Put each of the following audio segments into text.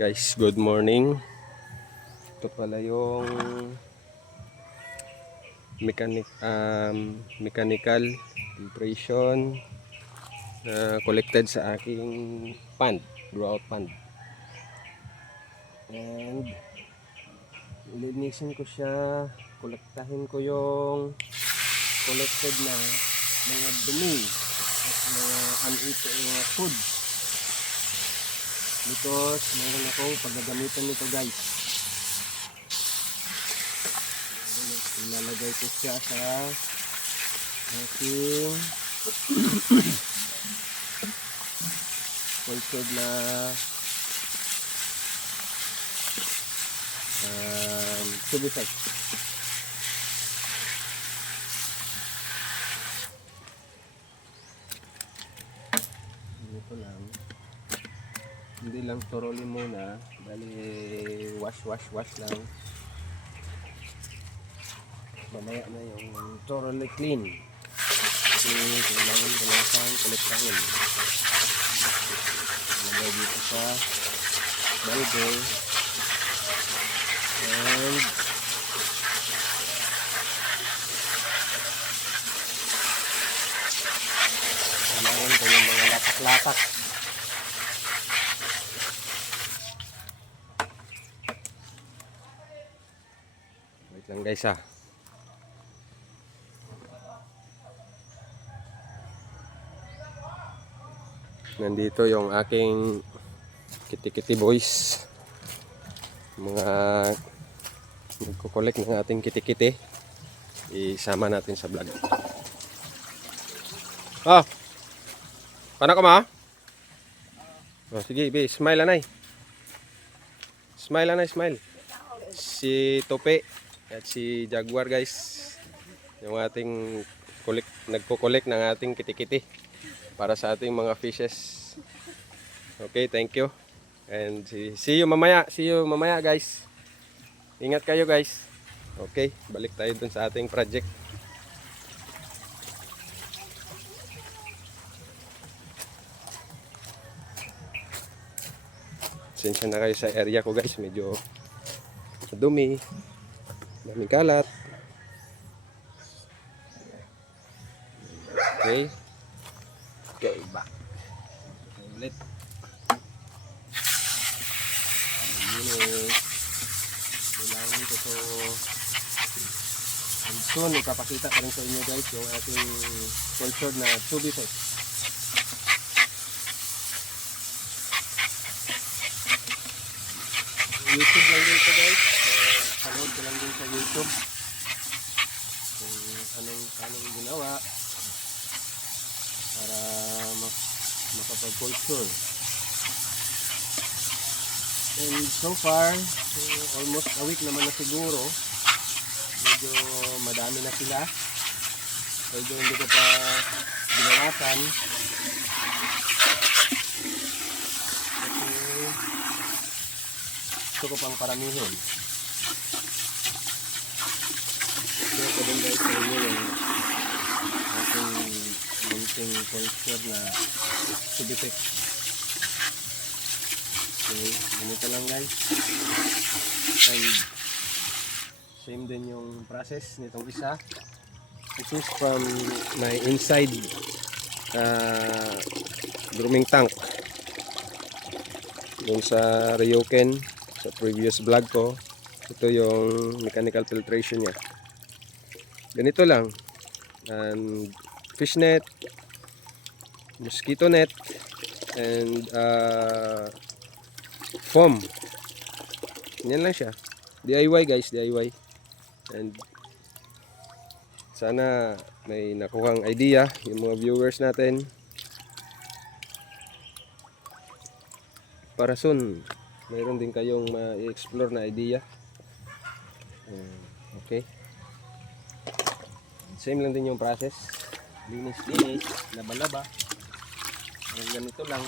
Guys, good morning. Ito pala yung mechanical filtration na collected sa aking pond, grow out pond. And linisin ko siya, kolektahin ko yung collected na mga dumi at mga uneaten mga food. Because meron akong paggagamitan nito, guys. Ilalagay ko siya sa aking cultured na subitek. Ito lang. Hindi lang thoroughly muna, bali wash lang. Mamaya na yung thoroughly clean. Kasi kailangan ko lang siyang kolektahin. Nalagay dito sa balde. And kailangan ko yung mga latak-latak. Wait lang guys ha. Nandito yung aking kitty boys. Mga nagko-collect ng ating kitty. Isama natin sa vlog. Ah! Paano ka ma? Oh, sige, be, smile anay. Smile anay, smile. Si Tope at si Jaguar guys. Yung ating nagko-collect ng ating kitty para sa ating mga fishes. Okay, thank you. And see you mamaya. See you mamaya guys. Ingat kayo guys. Okay, balik tayo dun sa ating project. Sensya na kayo sa area ko guys. Medyo dumi. Daming kalat. Okay. Okay, back. Ulit. Kailangan ko to. And soon, ipapakita pa rin sa inyo guys yung ating cultured na subitek. YouTube lang din ito guys. Panood ko lang din sa YouTube. Kung anong ginawa para makapag-culture. And so far, almost a week naman na siguro. Medyo madami na sila. Medyo hindi ko pa ginawasan. Kasi gusto ko pang paramihin. Kaya ko din guys sa inyo yung ating munting culture na subitek. Okay, ganito lang guys. And same din yung process nitong isa. This is from my inside grooming tank. Yung sa Ryoken, sa previous vlog ko, ito yung mechanical filtration niya. Ganito lang. And fish net, mosquito net, and foam. Yan lang siya. DIY guys, DIY. And sana may nakuhang idea yung mga viewers natin. Para soon, mayroon din kayong ma-explore na idea. Okay. Same lang din yung process. Linis, laba-laba. Ganito lang.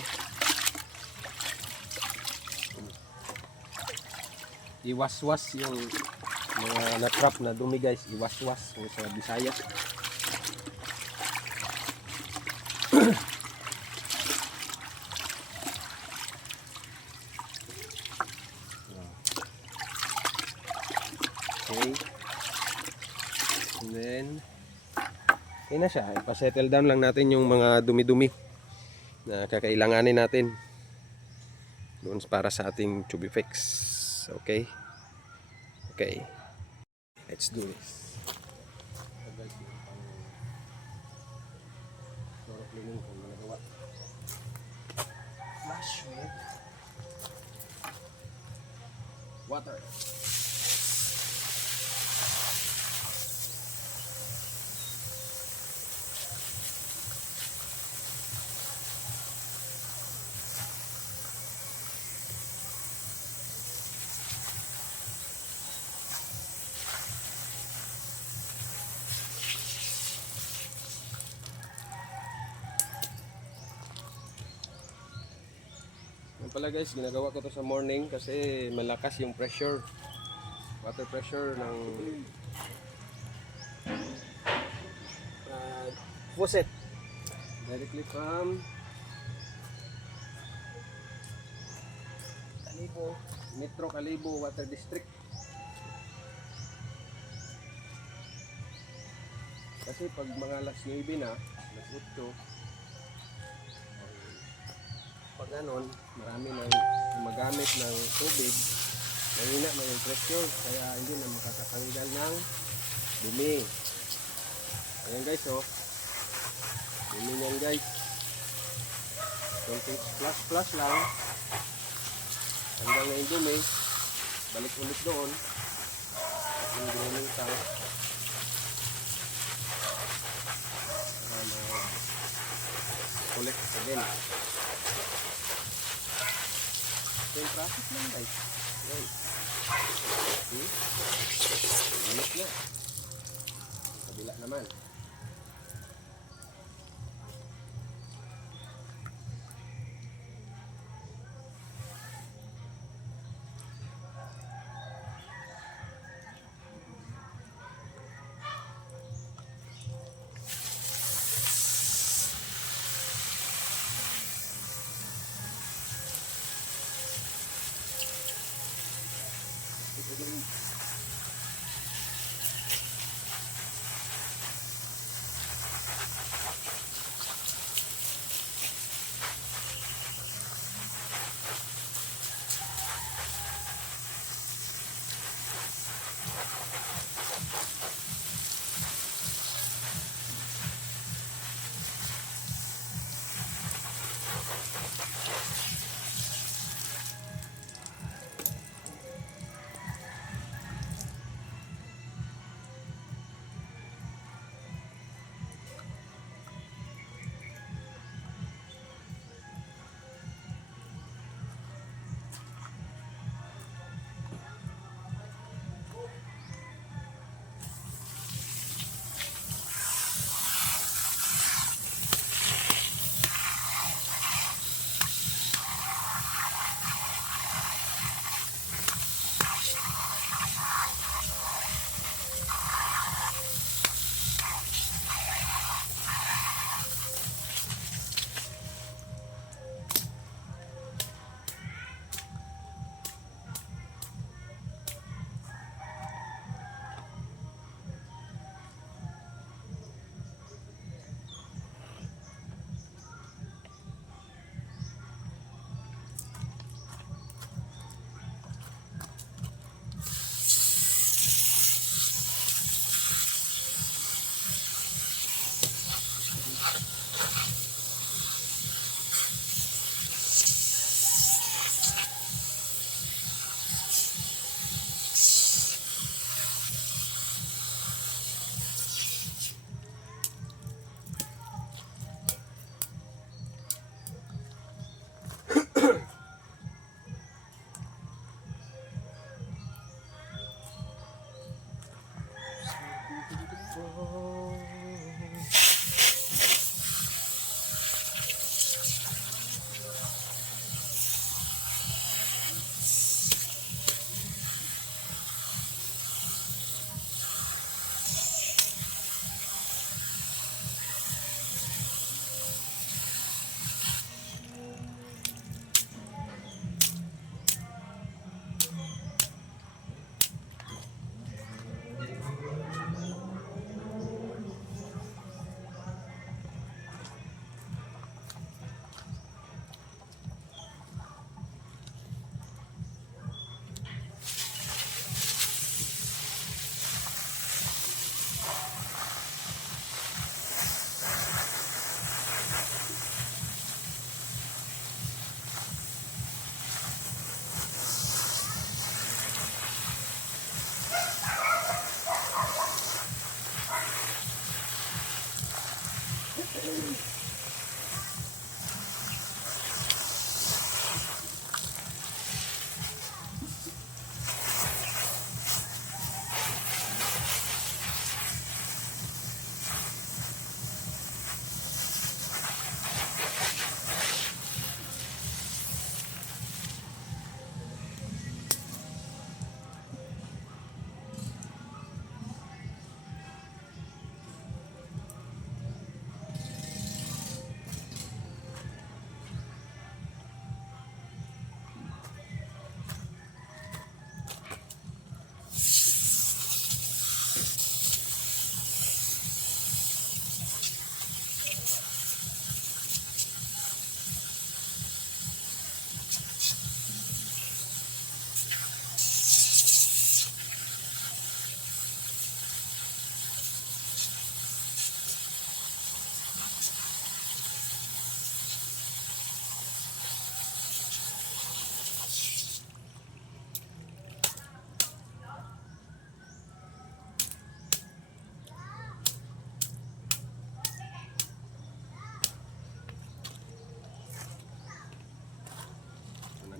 Iwas-was yung mga na-trap na dumi guys. Iwas-was sa Bisaya. Okay na siya. Ipa-settle down lang natin yung mga dumi-dumi na kakailanganin natin doon para sa ating Tubifix. Okay? Okay. Let's do this. So guys, yung pang floor cleaning kung nagawa. Flush with water. Yan pala guys, ginagawa ko to sa morning kasi malakas yung pressure, water pressure ng faucet directly from Kalibo, Metro Kalibo Water District. Kasi pag mga alas 9 na, alas 8, pag ganon, marami nang gumagamit ng tubig, mahina na yung pressure, kaya hindi na makakatanggal ng dumi. Ayan guys, oh. Dumi yan guys. Konting flash lang. Tanggal na yung dumi. Balik ulit doon. At yung grooming tank. Para ma-collect again. Yung traffic lang guys. Ayan. See? Init na. Kabila naman.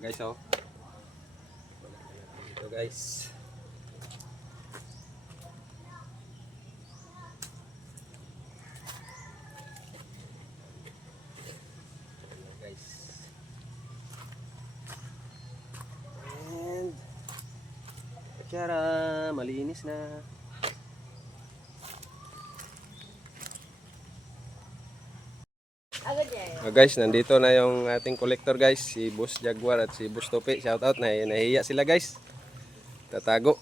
Guys, oh. Ito guys. Ayan, guys. And tara, malinis na. Guys, nandito na yung ating collector guys, si Boss Jaguar at si Boss Tope. Shout out, nahiya sila guys. Tatago.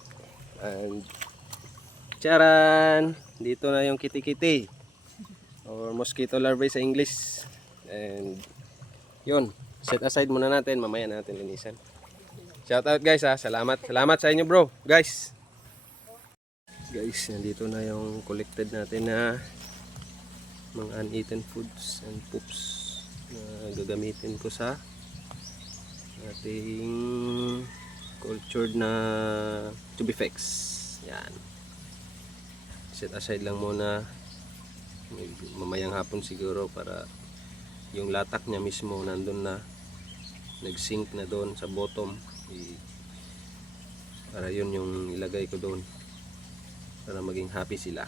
And charan, dito na yung kiti-kiti or mosquito larvae sa English. And yun, set aside muna natin, mamaya natin linisan. Shout out guys ha, salamat sa inyo bro guys. Guys, nandito na yung collected natin na mga uneaten foods and poops na gagamitin ko sa ating cultured na tubifex. Yan, set aside lang muna mamayang hapon siguro para yung latak niya mismo nandun na, nag-sink na doon sa bottom, para yun yung ilagay ko doon para maging happy sila.